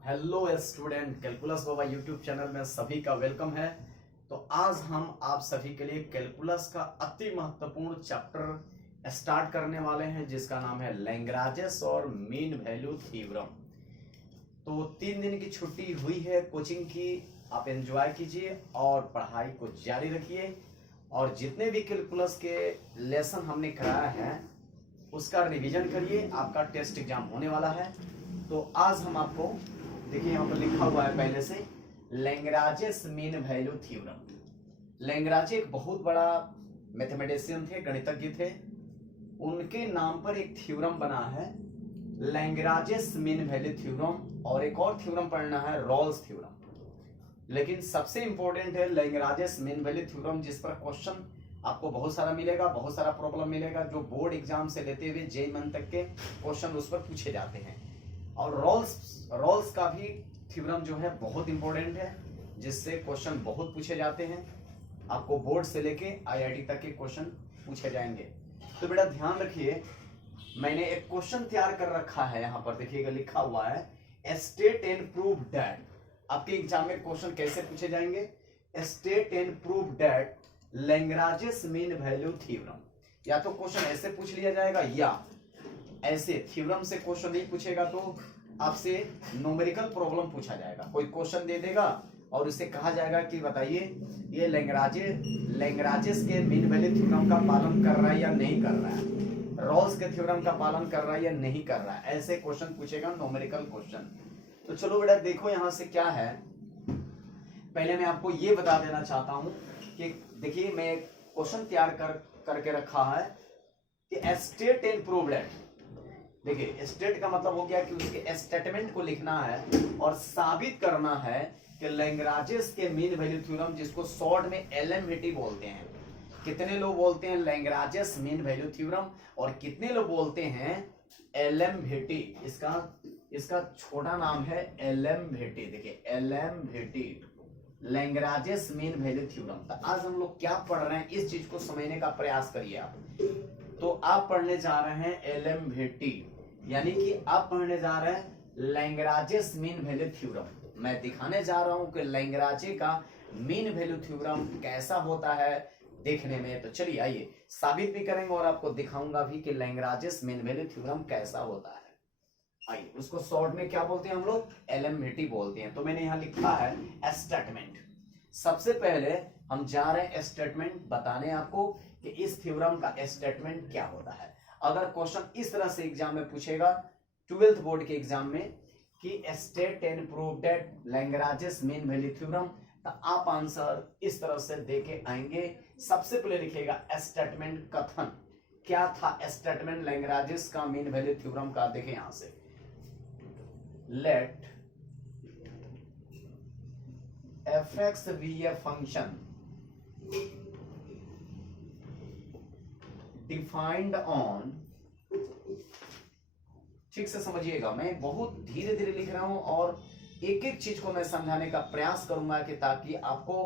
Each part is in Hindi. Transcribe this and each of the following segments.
हेलो स्टूडेंट, कैलकुलस बाबा यूट्यूब चैनल में सभी का वेलकम है। तो आज हम आप सभी के लिए कैलकुलस का अति महत्वपूर्ण चैप्टर स्टार्ट करने वाले हैं जिसका नाम है लैग्रांजेस और मीन वैल्यू थ्योरम। तो 3 दिन की छुट्टी हुई है कोचिंग की, आप एंजॉय कीजिए और पढ़ाई को जारी रखिए। और जितने भी कैलकुलस के लेसन हमने कराया है उसका रिवीजन करिए, आपका टेस्ट एग्जाम होने वाला है। तो आज हम आपको देखिए यहाँ पर लिखा हुआ है पहले से Lagrange's mean value theorem. Lagrange एक बहुत बड़ा मैथमेटिशियन थे, गणितज्ञ थे, उनके नाम पर एक थ्योरम बना है लैग्रांजेस मीन वैल्यू थ्योरम। और एक और थ्योरम पढ़ना है रॉल्स थ्योरम, लेकिन सबसे इंपॉर्टेंट है लैग्रांजेस मीन वैल्यू थ्योरम, जिस पर क्वेश्चन आपको बहुत सारा मिलेगा, बहुत सारा प्रॉब्लम मिलेगा, जो बोर्ड एग्जाम से लेते हुए जेईई मेन तक के क्वेश्चन उस पर पूछे जाते हैं। और रॉल्स का भी थ्योरम जो है बहुत इंपॉर्टेंट है, जिससे क्वेश्चन बहुत पूछे जाते हैं, आपको बोर्ड से लेके आईआईटी तक के क्वेश्चन पूछे जाएंगे। तो बेटा ध्यान रखिए, मैंने एक क्वेश्चन तैयार कर रखा है, यहाँ पर देखिएगा लिखा हुआ है स्टेट एंड प्रूव दैट। आपके एग्जाम में क्वेश्चन कैसे पूछे जाएंगे? State and prove that Lagrange's mean value theorem. या तो क्वेश्चन ऐसे पूछ लिया जाएगा या ऐसे थ्योरम से क्वेश्चन नहीं पूछेगा तो आपसे न्यूमेरिकल प्रॉब्लम पूछा जाएगा। कोई क्वेश्चन दे देगा और उससे कहा जाएगा कि बताइए ये लैग्रांजेस के मीन वैल्यू थ्योरम का पालन कर रहा है या नहीं कर रहा है, रॉल्स के थ्योरम का पालन कर रहा है या नहीं कर रहा है, ऐसे क्वेश्चन पूछेगा, न्यूमेरिकल क्वेश्चन। तो चलो बेटा देखो यहां से क्या है। पहले मैं आपको ये बता देना चाहता हूं कि देखिए मैं क्वेश्चन तैयार करके रखा है कि स्टेट एंड प्रूव दैट। देखिए स्टेट का मतलब हो गया कि उसके स्टेटमेंट को लिखना है और साबित करना है कि लैग्रांजेस के मीन वैल्यू थ्योरम, जिसको शॉर्ट में एलएमवीटी बोलते हैं। कितने लोग बोलते हैं लैग्रांजेस मीन वैल्यू थ्योरम और कितने लोग बोलते हैं एलएमवीटी? इसका छोटा नाम है एलएमवीटी। देखिए एलएमवीटी, लैग्रांजेस मीन वैल्यू थ्योरम। तो आज हम लोग क्या पढ़ रहे हैं इस चीज को समझने का प्रयास करिए आप। तो आप पढ़ने जा रहे हैं एलएमवीटी, यानी कि आप पढ़ने जा रहे हैं लैग्रांजेस मीन वैल्यू थ्योरम। मैं दिखाने जा रहा हूं कि लैग्रांजे का मीन वैल्यू थ्योरम कैसा होता है देखने में। तो चलिए आइए साबित भी करेंगे और आपको दिखाऊंगा भी कि लैग्रांजेस मीन वैल्यू थ्योरम कैसा होता है। आइए, उसको शॉर्ट में क्या बोलते हैं हम लोग? एलएमवीटी बोलते हैं। तो मैंने यहां लिखा है स्टेटमेंट। सबसे पहले हम जा रहे हैं स्टेटमेंट बताने आपको कि इस थ्योरम का स्टेटमेंट क्या होता है। अगर क्वेश्चन इस तरह से एग्जाम में पूछेगा 12th बोर्ड के एग्जाम में कि state and prove that Lagrange's mean value theorem, तो आप आंसर इस तरह से देके आएंगे। सबसे पहले लिखेगा स्टेटमेंट, कथन। क्या था स्टेटमेंट लैग्रांजेस का मीन वैल्यू थ्योरम का? देखें यहां से, late fx be a function defined on, ठीक से समझिएगा, मैं बहुत धीरे धीरे लिख रहा हूं और एक एक चीज को मैं समझाने का प्रयास करूंगा कि ताकि आपको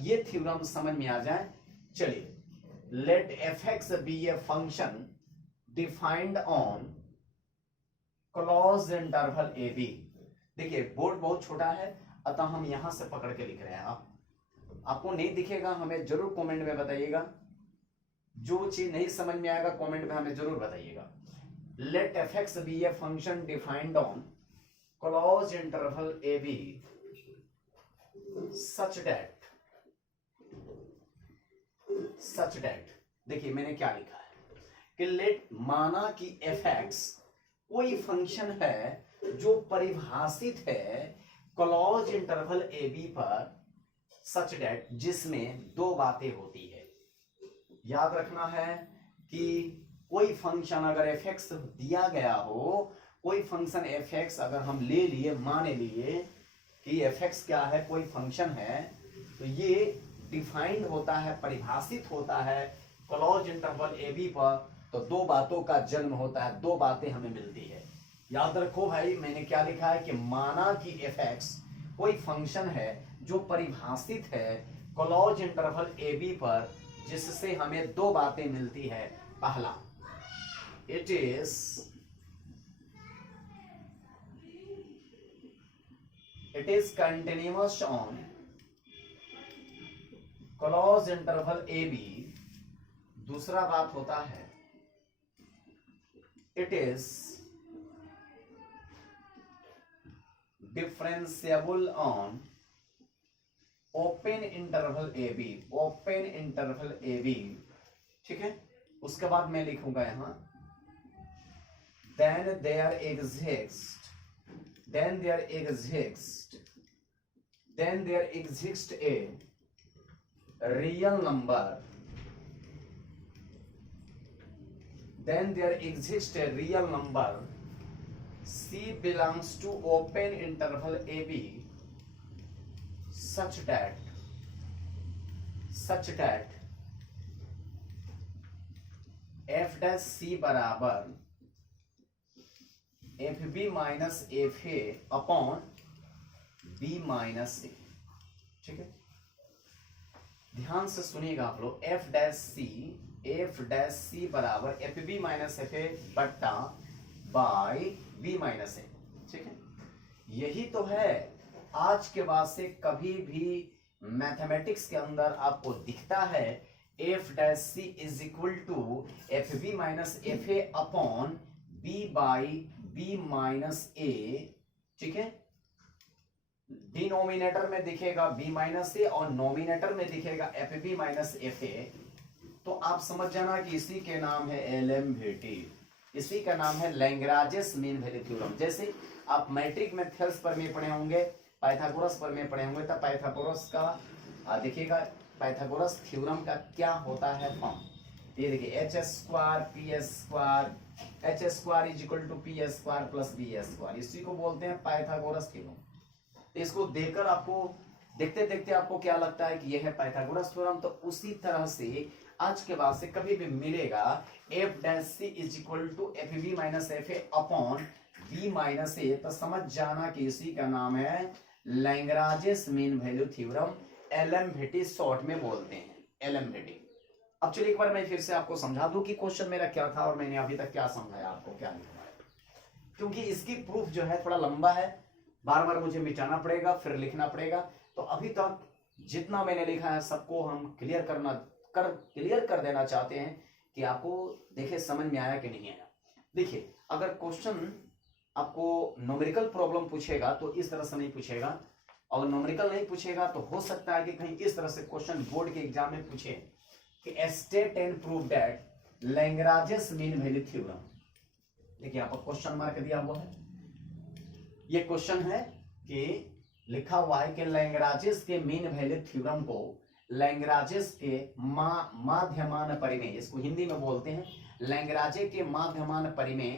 ये थ्योरम समझ में आ जाए। चलिए, let fx be a function defined on close interval ab। देखिए बोर्ड बहुत छोटा है, अतः हम यहां से पकड़ के लिख रहे हैं। आपको नहीं दिखेगा, हमें जरूर कमेंट में बताइएगा। जो चीज नहीं समझ में आएगा कमेंट में हमें जरूर बताइएगा। Let fx be a function defined on closed interval ab such that, देखिए मैंने क्या लिखा है कि लेट, माना कि fx कोई फंक्शन है जो परिभाषित है क्लोज इंटरवल ए बी पर, सच डेट, जिसमें दो बातें होती है। याद रखना है कि कोई फंक्शन अगर एफ एक्स दिया गया हो, कोई फंक्शन एफ एक्स अगर हम ले लिए, मान लिए कि एफ एक्स क्या है, कोई फंक्शन है, तो ये डिफाइंड होता है, परिभाषित होता है क्लोज इंटरवल ए बी पर, तो दो बातों का जन्म होता है, दो बातें हमें मिलती है। याद रखो भाई, मैंने क्या लिखा है कि माना कि एफ एक्स कोई फंक्शन है जो परिभाषित है क्लोज इंटरवल ए बी पर, जिससे हमें दो बातें मिलती है। पहला, it is it is continuous on close interval A b. दूसरा बात होता है it is differentiable on open interval A b, open interval A b. ठीक है, उसके बाद मैं लिखूंगा यहां then there exists a real number, c belongs to open interval ab such that f dash c बराबर F B minus F A upon B minus A. ठीक है, ध्यान से सुनिएगा आप लोग। एफ डैश सी बराबर F B minus F a बट्टा बाई बी माइनस ए। ठीक है, यही तो है। आज के बाद से कभी भी मैथमेटिक्स के अंदर आपको दिखता है F dash C is equal to F B minus F A upon B by B minus A. ठीक है, डिनोमिनेटर में दिखेगा बी माइनस ए और नोमिनेटर में दिखेगा f B minus F a. तो आप समझ जाना कि इसी के नाम है एलएमवीटी, इसी का नाम है लैग्रांजेस मीन वैल्यू थ्योरम। जैसे आप मैट्रिक में थेल्स पर में पढ़े होंगे, पाइथागोरस पर में पढ़े होंगे, तब पाइथागोरस का देखिएगा पाइथागोरस थ्योरम का क्या होता है फॉर्म। ये देखिए h square p s square, h square is equal to p s square plus b s square, इसी को बोलते हैं पाइथागोरस थ्योरम। इसको देखकर आपको देखते देखते आपको क्या लगता है कि यह है पाइथागोरस थ्योरम। तो उसी तरह से आज के बाद से कभी भी मिलेगा F dash C is equal to F B minus F A upon B minus A, तो समझ जाना कि इसी का नाम है Lagrange's mean value theorem, LMVT short में बोलते हैं, एलएमवीटी। अब चलिए एक बार मैं फिर से आपको समझा दूं कि क्वेश्चन मेरा क्या था और मैंने अभी तक क्या समझाया आपको, क्या लिखा है। क्योंकि इसकी प्रूफ जो है थोड़ा लंबा है, बार बार मुझे मिटाना पड़ेगा फिर लिखना पड़ेगा। तो अभी तक जितना मैंने लिखा है सबको हम क्लियर कर देना चाहते हैं कि आपको देखिए समझ में आया कि नहीं आया। देखिए अगर क्वेश्चन आपको न्यूमेरिकल प्रॉब्लम पूछेगा तो इस तरह से नहीं पूछेगा, और न्यूमेरिकल नहीं पूछेगा तो हो सकता है कि कहीं इस तरह से क्वेश्चन बोर्ड के एग्जाम में पूछे कि state and prove that Lagrange's mean value theorem. देखिए आपको क्वेश्चन मार्क दिया हुआ है, ये क्वेश्चन है कि लिखा हुआ है कि लैग्रांजेस के मीन वैल्यू थ्योरम को लैग्रांजेस के माध्यमान परिमेय, इसको हिंदी में बोलते हैं लैग्रांजे के माध्यमान परिमेय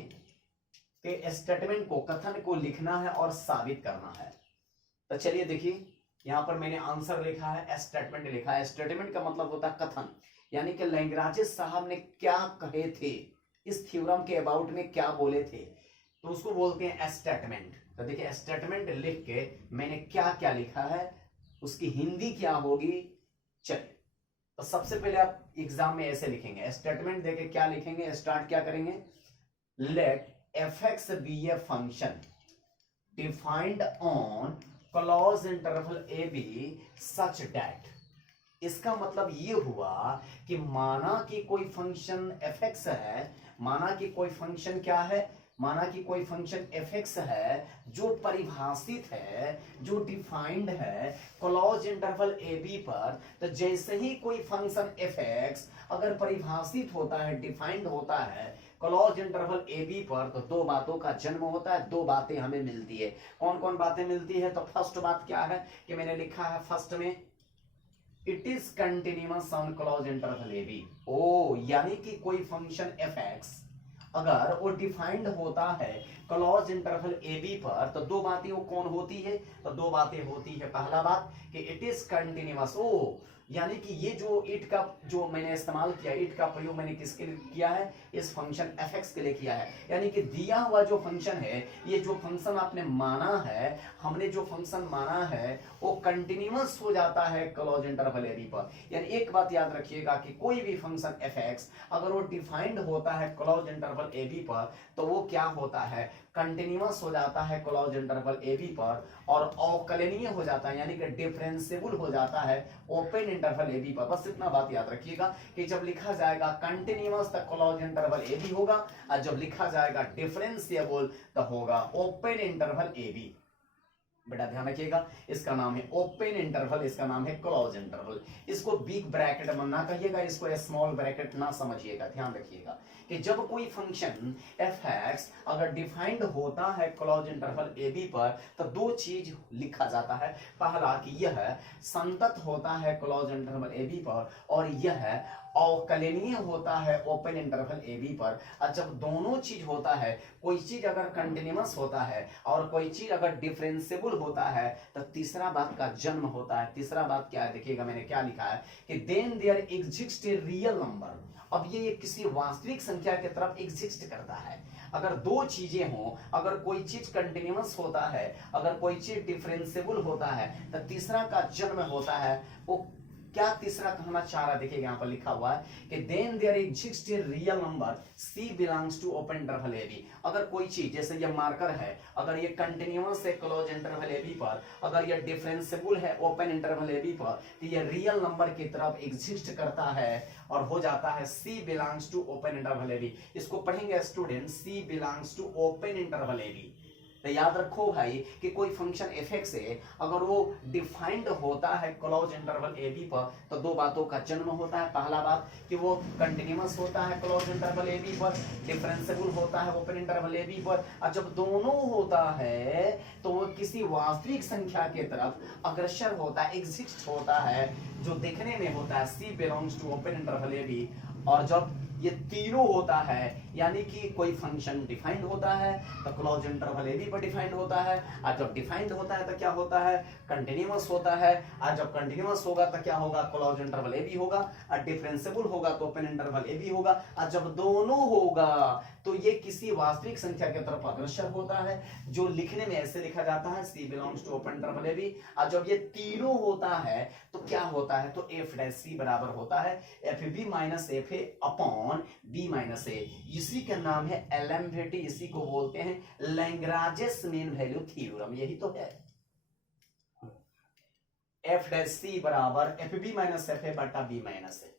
के स्टेटमेंट को, कथन को लिखना है और साबित करना है। तो चलिए देखिए यहां पर मैंने आंसर लिखा है, स्टेटमेंट लिखा है। स्टेटमेंट का मतलब होता है कथन, यानी कि लैग्रांजेस साहब ने क्या कहे थे, इस थ्योरम के अबाउट में क्या बोले थे, तो उसको बोलते हैं स्टेटमेंट। तो देखिए स्टेटमेंट लिख के मैंने क्या क्या लिखा है, उसकी हिंदी क्या होगी। चलिए तो सबसे पहले आप एग्जाम में ऐसे लिखेंगे, स्टेटमेंट देके क्या लिखेंगे, स्टार्ट क्या करेंगे, let f x be a function defined on close interval A b such that. इसका मतलब ये हुआ कि माना कि कोई फंक्शन एफ एक्स है, माना कि कोई फंक्शन क्या है, माना कि कोई फंक्शन एफ एक्स है जो परिभाषित है, जो डिफाइंड है क्लोज इंटरवल ए बी पर। तो जैसे ही कोई फंक्शन एफ एक्स अगर परिभाषित होता है, डिफाइंड होता है क्लोज इंटरवल ए बी पर, तो दो बातों का जन्म होता है, दो बातें हमें मिलती है। कौन कौन बातें मिलती है, तो फर्स्ट बात क्या है कि मैंने लिखा है फर्स्ट में it is continuous on close interval A B. ओ यानी कि कोई फंक्शन एफ एक्स अगर वो डिफाइंड होता है क्लोज इंटरवल ए बी पर, तो दो बातें वो कौन होती है, तो दो बातें होती है। पहला बात कि इट इज कंटिन्यूअस, ओ यानी कि ये जो इट का जो मैंने इस्तेमाल किया, इट का प्रयोग मैंने किसके लिए किया है, इस फंक्शन एफ एक्स के लिए किया है। यानी कि दिया हुआ जो फंक्शन है, ये जो फंक्शन आपने माना है, हमने जो फंक्शन माना है वो कंटिन्यूअस हो जाता है क्लोज इंटरवल ए बी पर। यानी एक बात याद रखिएगा कि कोई भी फंक्शन एफ एक्स अगर वो डिफाइंड होता है क्लोज इंटरवल ए बी पर, तो वो क्या होता है, कंटिन्यूअस हो जाता है क्लोज इंटरवल ए बी पर, और अवकलनीय हो जाता है यानी कि डिफरेंशिएबल हो जाता है ओपन इंटरवल ए बी पर। बस इतना बात याद रखिएगा कि जब लिखा जाएगा कंटिन्यूअस तक क्लोज इंटरवल ए बी होगा, और जब लिखा जाएगा डिफरेंशिएबल तो होगा ओपन इंटरवल ए बी। बेटा ध्यान रखिएगा, इसका नाम है ओपन इंटरवल, इसका नाम है क्लोज इंटरवल। इसको बिग ब्रैकेट में ना कहिएगा, इसको स्मॉल ब्रैकेट ना समझिएगा। ध्यान रखिएगा कि जब कोई फंक्शन एफ एक्स अगर डिफाइंड होता है क्लोज इंटरवल ए बी पर, तो दो चीज लिखा जाता है। पहला कि यह संतत होता है क्लोज इंटरवल ए बी पर, और यह अवकलनीय होता है ओपन इंटरवल ए बी पर। और जब दोनों चीज होता है, कोई चीज अगर कंटिन्यूअस होता है और कोई चीज अगर डिफरेंशिएबल होता है, तो तीसरा बात का जन्म होता है। तीसरा बात क्या है, देखिएगा मैंने क्या लिखा है कि then there exist a real number. अब ये किसी वास्तविक संख्या की तरफ एग्जिस्ट करता है। अगर दो चीजें हों, अगर कोई चीज कंटिन्यूअस होता है, अगर कोई चीज डिफरेंशिएबल होता है, तो तीसरा का जन्म होता है। वो क्या तीसरा कहना चाह रहा है, देखिए यहां पर लिखा हुआ है कि then there exist a real number c belongs to open interval A b. अगर कोई चीज, जैसे ये मार्कर है, अगर ये कंटिन्यूअस है क्लोज इंटरवल ए बी पर, अगर ये डिफरेंशिएबल है ओपन इंटरवल ए बी पर, तो ये रियल नंबर की तरफ एग्जिस्ट करता है और हो जाता है C belongs to open interval A B. इसको पढ़ेंगे student, C belongs to open interval A B. तो याद रखो भाई कि कोई फंक्शन एफ एक्स है, अगर वो डिफाइंड होता है क्लोज इंटरवल ए बी पर, तो दो बातों का जन्म होता है। पहला बात कि वो कंटिन्यूअस होता है क्लोज इंटरवल ए बी पर, डिफरेंशिएबल होता है ओपन इंटरवल ए बी पर, और जब दोनों होता है तो वो किसी वास्तविक संख्या के तरफ अग्रसर होता है, एग्जिस्ट होता है, जो देखने में होता है C belongs to open interval A B. और जब ये तीनों होता है, यानी कि कोई फंक्शन डिफाइंड होता है तो क्लोज इंटरवल ए बी पर डिफाइंड होता है, और जब डिफाइंड होता है तो क्या होता है, कंटिन्यूअस होता है, और जब कंटिन्यूअस होगा तो क्या होगा, क्लोज इंटरवल ए बी होगा, और डिफरेंशिएबल होगा तो ओपन इंटरवल ए बी होगा। और जब दोनों होगा तो ये किसी वास्तविक संख्या की तरफ अग्रसर होता है, जो लिखने में ऐसे लिखा जाता है C belongs to open interval A B. और जब ये तीनों होता है तो क्या होता है, तो एफ डैश सी बराबर होता है F B minus F A upon B minus A. इसी का नाम है एलएमवीटी, इसी को बोलते हैं लैग्रांजेस मीन वैल्यू थ्योरम। यही तो है, एफ डैश सी बराबर F B minus F a बटा बी माइनस ए।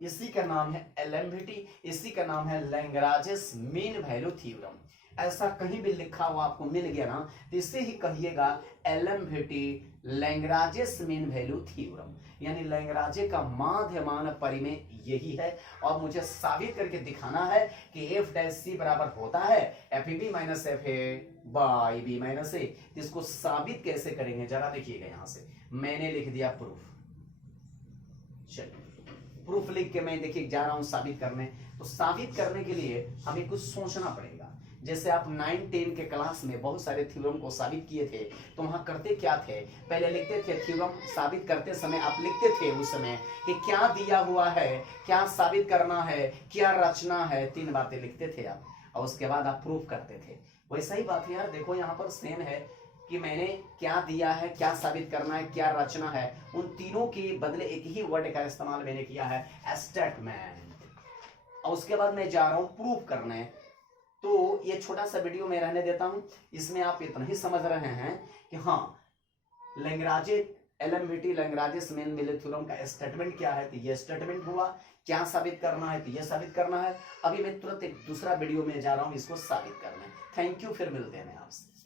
इसी का नाम है एलएमवीटी, इसी का नाम है लैग्रांजेस मीन वैल्यू थ्योरम। ऐसा कहीं भी लिखा हुआ आपको मिल गया ना, तो इसे ही कहिएगा एलएमवीटी लैग्रांजेस मीन वैल्यू थ्योरम, यानी लैग्रांजे का माध्यमान परिमेय यही है। और मुझे साबित करके दिखाना है कि एफ डैश सी बराबर होता है F B minus F A by B minus A. इसको साबित कैसे करेंगे जरा देखिएगा, यहां से मैंने लिख दिया प्रूफ। चलिए प्रूफ लिख के मैं देखिए जा रहा हूं साबित करने। तो साबित करने के लिए हमें कुछ सोचना पड़ेगा। जैसे आप 9-10 के क्लास में बहुत सारे थ्योरम को साबित किए थे, तो वहां करते क्या थे, पहले लिखते थे थ्योरम साबित करते समय आप लिखते थे उस समय कि क्या दिया हुआ है, क्या साबित करना है, क्या रचना है, 3 बातें लिखते थे आप, और उसके बाद आप प्रूफ करते थे। वैसा ही बात है यार, देखो यहाँ पर सेम है कि मैंने क्या दिया है, क्या साबित करना है, क्या रचना है, उन तीनों के बदले एक ही वर्ड का इस्तेमाल मैंने किया है, स्टेटमेंट। और उसके बाद मैं जा रहा हूं प्रूफ करने। तो ये छोटा सा वीडियो मैं रहने देता हूं, इसमें आप इतना ही समझ रहे हैं कि हाँ लैग्रांजे एलएमवीटी लैग्रांजेस मीन वैल्यू थ्योरम का स्टेटमेंट क्या है, तो ये स्टेटमेंट हुआ, क्या साबित करना है, तो ये साबित करना है। अभी मैं तुरंत एक दूसरा वीडियो में जा रहा हूं इसको साबित करने। थैंक यू, फिर मिलते हैं आपसे।